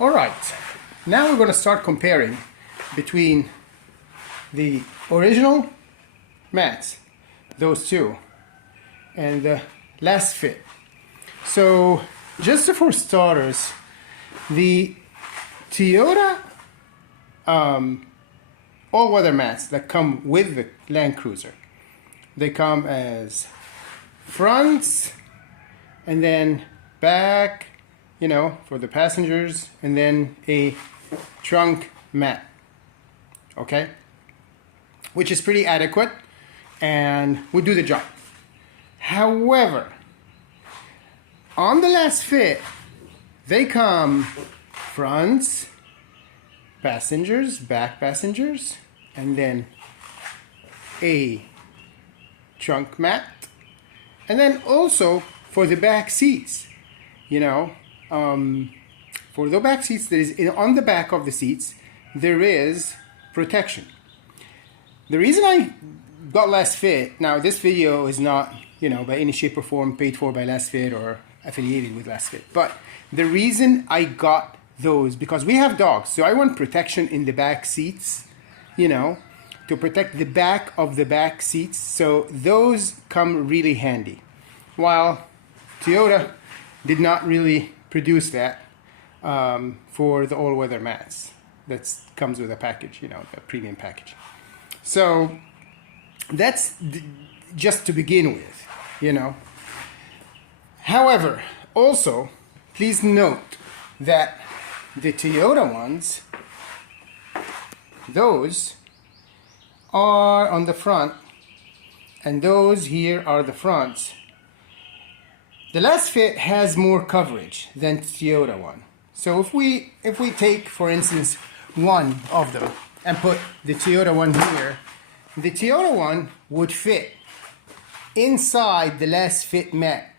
All right, now we're going to start comparing between the original mats, those two, and the last fit. So just for starters, the Toyota all-weather mats that come with the Land Cruiser, they come as fronts and then back, you know, for the passengers, and then a trunk mat, okay, which is pretty adequate and would do the job. However, on the last fit, they come fronts, passengers, back passengers, and then a trunk mat, and then also for the back seats, you know, for the back seats, there is on the back of the seats there is protection. The reason I got Last Fit, now this video is not, you know, by any shape or form paid for by Last Fit or affiliated with Last Fit, but the reason I got those, because we have dogs, so I want protection in the back seats, you know, to protect the back of the back seats. So those come really handy, while Toyota did not really produce that for the all-weather mats. That comes with a package, you know, the premium package. So that's just to begin with, you know. However, also please note that the Toyota ones, those are on the front, and those here are the fronts. The Last Fit has more coverage than the Toyota one. So if we take, for instance, one of them and put the Toyota one here, the Toyota one would fit inside the Last Fit mat.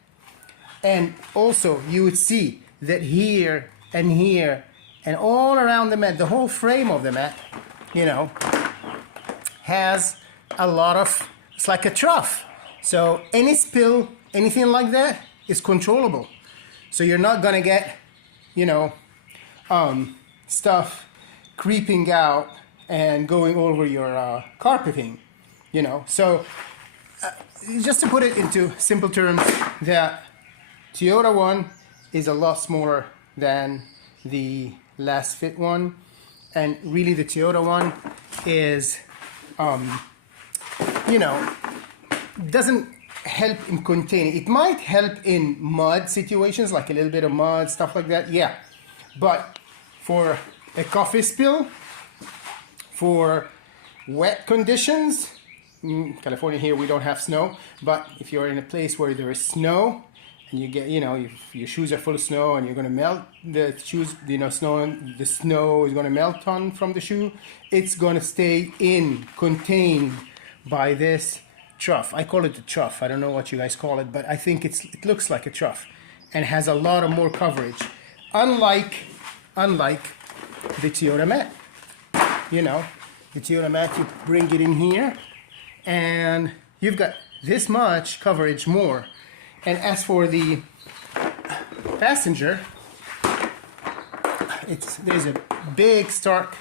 And also you would see that here and here and all around the mat, the whole frame of the mat, you know, has a lot of, it's like a trough. So any spill, anything like that is controllable. So you're not gonna get, you know, stuff creeping out and going over your carpeting, you know. So just to put it into simple terms, the Toyota one is a lot smaller than the Last Fit one, and really the Toyota one is, you know, doesn't help in containing. It might help in mud situations, like a little bit of mud, stuff like that, yeah. But for a coffee spill, for wet conditions, California here we don't have snow, but if you're in a place where there is snow and you get, you know, your shoes are full of snow and you're going to melt the shoes, you know, the snow is going to melt on from the shoe, it's going to stay contained by this trough. I call it a trough. I don't know what you guys call it, but I think it looks like a trough and has a lot of more coverage, unlike the Toyota mat. You know, the Toyota mat, you bring it in here and you've got this much coverage more. And as for the passenger, there's a big stark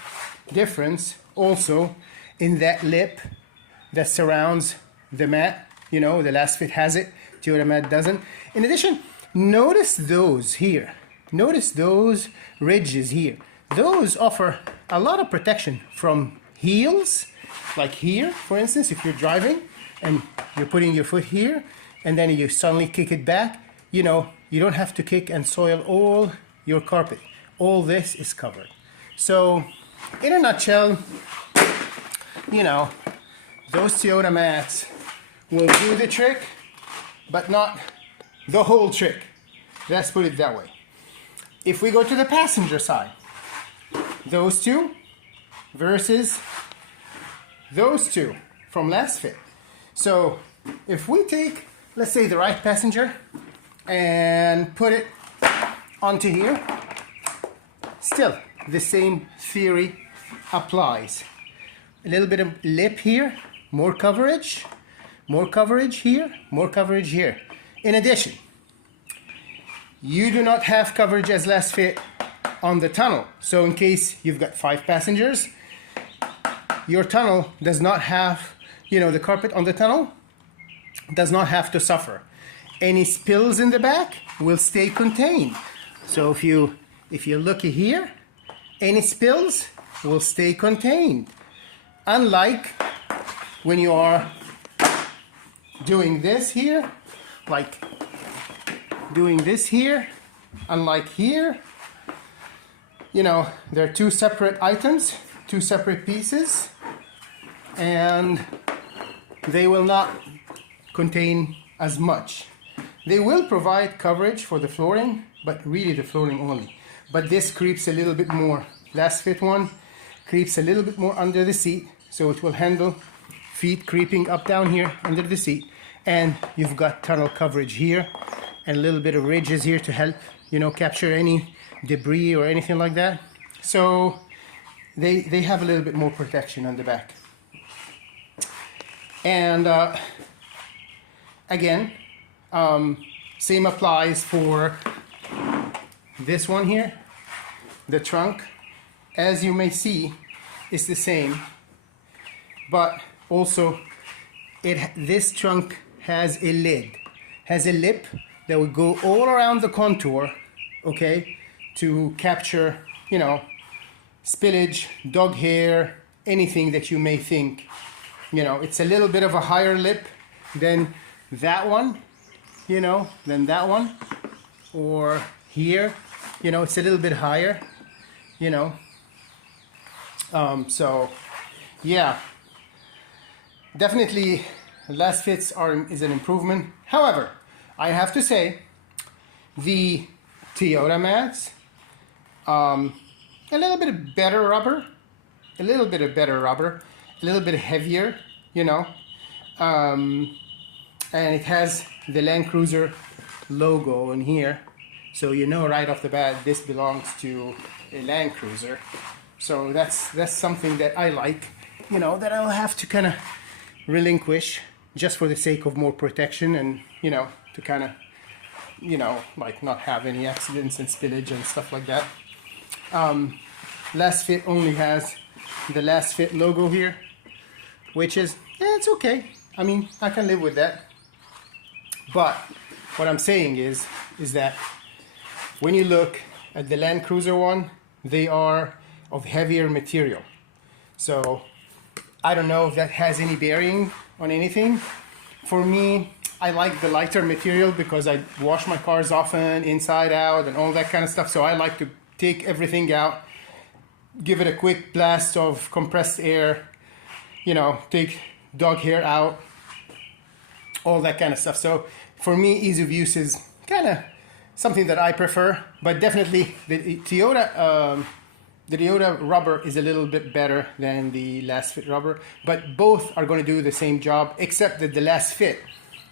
difference also in that lip that surrounds the mat. You know, the Last Fit has it, Toyota mat doesn't. In addition, notice those here. Notice those ridges here. Those offer a lot of protection from heels, like here, for instance, if you're driving and you're putting your foot here and then you suddenly kick it back, you know, you don't have to kick and soil all your carpet. All this is covered. So in a nutshell, you know, those Toyota mats will do the trick, but not the whole trick. Let's put it that way. If we go to the passenger side, those two versus those two from Last Fit. So if we take, let's say, the right passenger and put it onto here, still the same theory applies. A little bit of lip here, more coverage here, more coverage here. In addition, you do not have coverage as Last Fit on the tunnel. So in case you've got 5 passengers, your tunnel does not have, the carpet on the tunnel does not have to suffer. Any spills in the back will stay contained. So if you look here, any spills will stay contained. Unlike when you are doing this here, like doing this here, unlike here, they're 2 separate items, 2 separate pieces, and they will not contain as much. They will provide coverage for the flooring, but really the flooring only. But this creeps a little bit more. Last fit one creeps a little bit more under the seat, so it will handle feet creeping up down here under the seat. And you've got tunnel coverage here and a little bit of ridges here to help, capture any debris or anything like that. So they have a little bit more protection on the back. And again, same applies for this one here. The trunk, as you may see, is the same, but also this trunk has a lid, has a lip that will go all around the contour, okay, to capture, spillage, dog hair, anything that you may think. It's a little bit of a higher lip than that one, than that one, or here, it's a little bit higher, so yeah, definitely last fits is an improvement. However, I have to say the Toyota mats, a little bit of better rubber, a little bit heavier, and it has the Land Cruiser logo in here, so right off the bat this belongs to a Land Cruiser. So that's something that I like, that I'll have to kind of relinquish just for the sake of more protection and, to kind of, like not have any accidents and spillage and stuff like that. Last Fit only has the Last Fit logo here, which is, it's okay. I mean, I can live with that. But what I'm saying is that when you look at the Land Cruiser one, they are of heavier material. So I don't know if that has any bearing on anything. For me, I like the lighter material because I wash my cars often inside out and all that kind of stuff. So I like to take everything out, give it a quick blast of compressed air, take dog hair out, all that kind of stuff. So for me, ease of use is kind of something that I prefer, but definitely the Toyota rubber is a little bit better than the Last Fit rubber, but both are going to do the same job, except that the Last Fit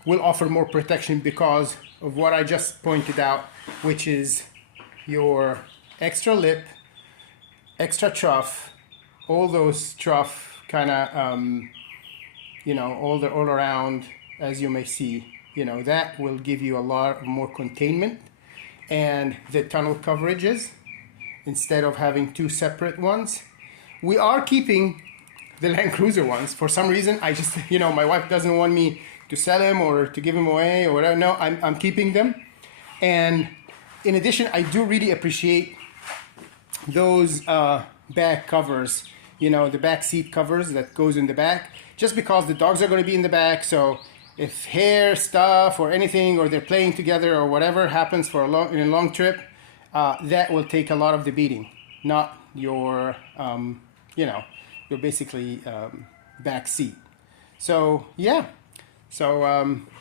will offer more protection because of what I just pointed out, which is your extra lip, extra trough, all those trough kind of, all around, as you may see, that will give you a lot more containment. And the tunnel coverages, instead of having 2 separate ones. We are keeping the Land Cruiser ones. For some reason, I just, my wife doesn't want me to sell them or to give them away or whatever. No, I'm keeping them. And in addition, I do really appreciate those back covers, the back seat covers that goes in the back, just because the dogs are going to be in the back. So if hair stuff or anything, or they're playing together or whatever happens in a long trip, that will take a lot of the beating, not your, your basically back seat. So yeah, so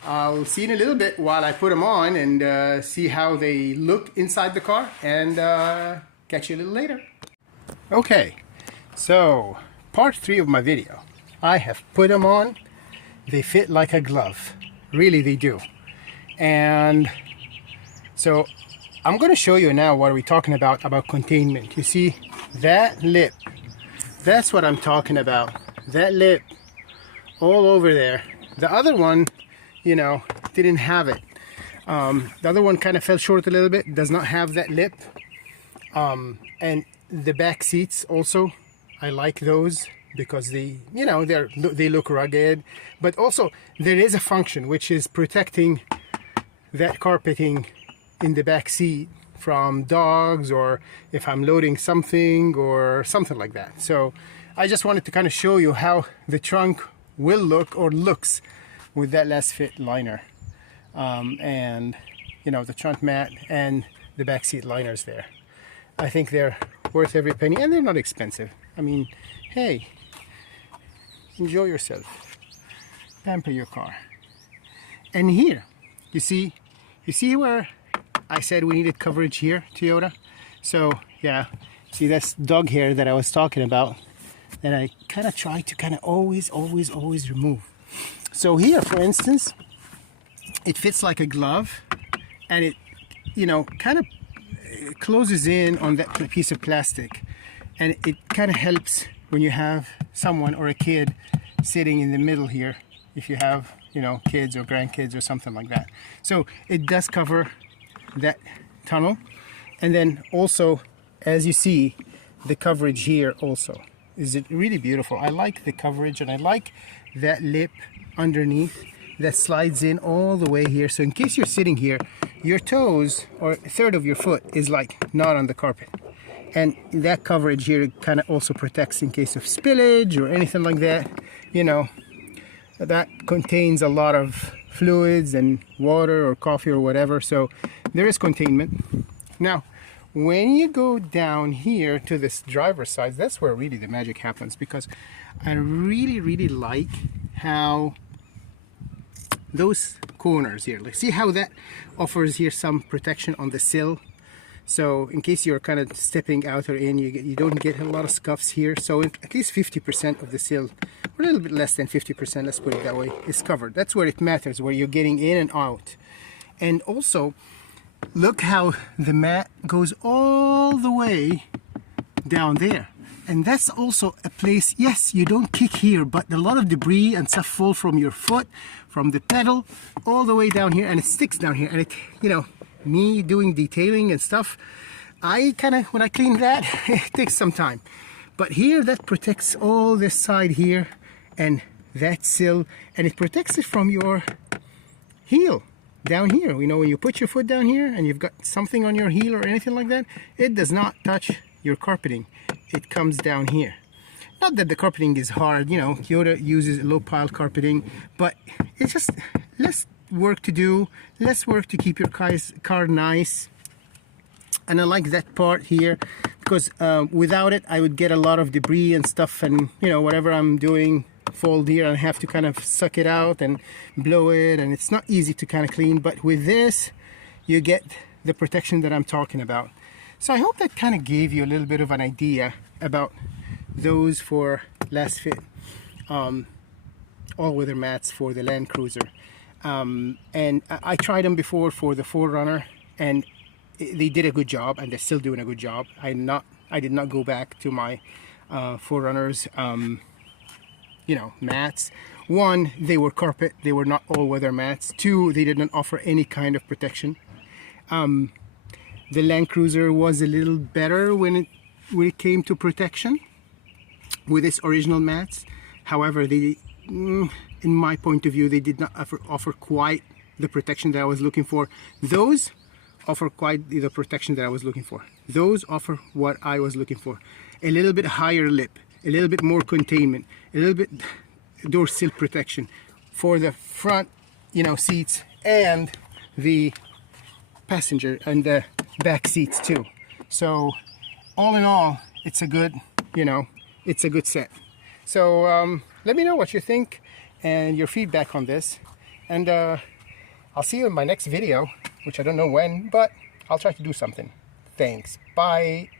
I'll see in a little bit while I put them on and see how they look inside the car, and catch you a little later. Okay, so part 3 of my video. I have put them on. They fit like a glove. Really, they do. And so I'm going to show you now what we're talking about containment. You see that lip? That's what I'm talking about. That lip all over there. The other one, didn't have it. The other one kind of fell short a little bit. Does not have that lip. And the back seats also, I like those because they, you know, they look rugged, but also there is a function which is protecting that carpeting in the back seat from dogs, or if I'm loading something or something like that. So I just wanted to kind of show you how the trunk will look, or looks, with that last fit liner, and you know, the trunk mat and the back seat liners there. I think they're worth every penny, and they're not expensive. I mean, hey, enjoy yourself, pamper your car. And here, you see where I said we needed coverage here, Toyota? So yeah, see this dog hair that I was talking about, that I kind of try to kind of always remove. So here, for instance, it fits like a glove, and it, you know, kind of closes in on that piece of plastic, and it kind of helps when you have someone or a kid sitting in the middle here, if you have, you know, kids or grandkids or something like that. So it does cover that tunnel. And then also, as you see, the coverage here also is it really beautiful. I like the coverage, and I like that lip underneath that slides in all the way here. So in case you're sitting here, your toes or a third of your foot is like not on the carpet, and that coverage here kind of also protects in case of spillage or anything like that. You know, that contains a lot of fluids and water or coffee or whatever, so there is containment. Now when you go down here to this driver's side, that's where really the magic happens, because I really like how those corners here, like, see how that offers here some protection on the sill. So in case you're kind of stepping out or in, you don't get a lot of scuffs here. So at least 50% of the sill, or a little bit less than 50%, let's put it that way, is covered. That's where it matters, where you're getting in and out. And also, look how the mat goes all the way down there. And that's also a place, yes, you don't kick here, but a lot of debris and stuff fall from your foot, from the pedal, all the way down here, and it sticks down here. And it, you know, me doing detailing and stuff, I kind of, when I clean that, it takes some time. But here, that protects all this side here and that sill, and it protects it from your heel down here. You know, when you put your foot down here and you've got something on your heel or anything like that, it does not touch your carpeting. It comes down here. Not that the carpeting is hard, you know, Toyota uses low pile carpeting, but it's just less work to do, less work to keep your car nice. And I like that part here, because without it I would get a lot of debris and stuff, and you know, whatever I'm doing fold here, and I have to kind of suck it out and blow it, and it's not easy to kind of clean. But with this, you get the protection that I'm talking about. So I hope that kind of gave you a little bit of an idea about those for last fit all-weather mats for the Land Cruiser. And I tried them before for the 4Runner, and they did a good job, and they're still doing a good job. I did not go back to my 4Runners you know, mats. One, they were carpet, they were not all-weather mats. Two, they did not offer any kind of protection. The Land Cruiser was a little better when it came to protection with its original mats. However, they, in my point of view, they did not offer quite the protection that I was looking for. Those offer quite the protection that I was looking for. Those offer what I was looking for. A little bit higher lip, a little bit more containment, a little bit door sill protection for the front, you know, seats, and the passenger and the back seats too. So all in all, it's a good, you know, it's a good set. So let me know what you think and your feedback on this, and I'll see you in my next video, which I don't know when, but I'll try to do something. Thanks. Bye.